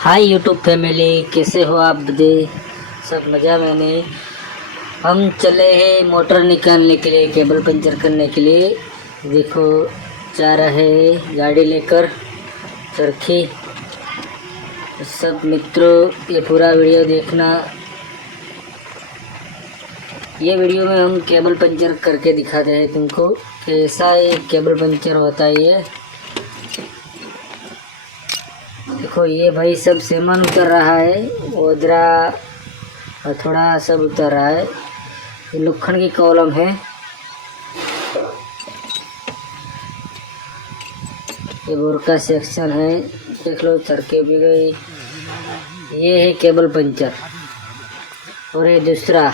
Hi YouTube family, कैसे हो आप बदे? सब मज़ा में नहीं। हम चले हैं मोटर निकालने के लिए, केबल पंचर करने के लिए। देखो जा रहे हैं गाड़ी लेकर चरखी। सब मित्रों ये पूरा वीडियो देखना। ये वीडियो में हम केबल पंचर करके दिखाते हैं तुमको कैसा ये केबल पंचर होता है। ये देखो ये भाई सब सामान उतर रहा है, ओदरा और थोड़ा सब उतर रहा है। ये लोखंड की कॉलम है। ये बोर का सेक्शन है, देख लो चरखे भी गई। ये है केबल पंचर और ये दूसरा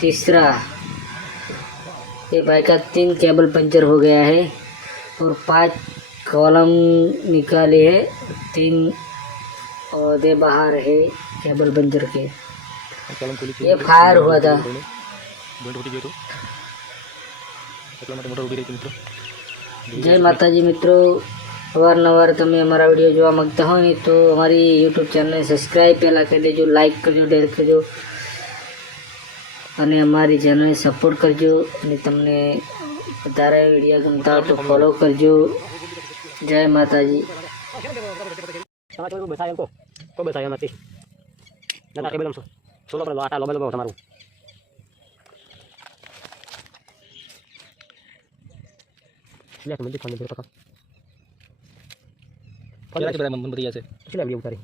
तीसरा। ये भाई का 3 केबल पंचर हो गया है और 5 कॉलम निकाले है। 3 और बाहर है केबल पंचर के। ये फायर हुआ था। जय माता जी मित्रों, अवारनवार तमे अमरा विडियो जोवा मांगता हो तो हमारी यूट्यूब चैनल सब्सक्राइब पहला कर देजो, लाइक करजो, शेयर करजो અને અમારી ચેનલ સપોર્ટ કરજો। અને તમને વધારે વિડીયો ગમતા હોય તો ફોલો કરજો। જય માતાજી। उतारी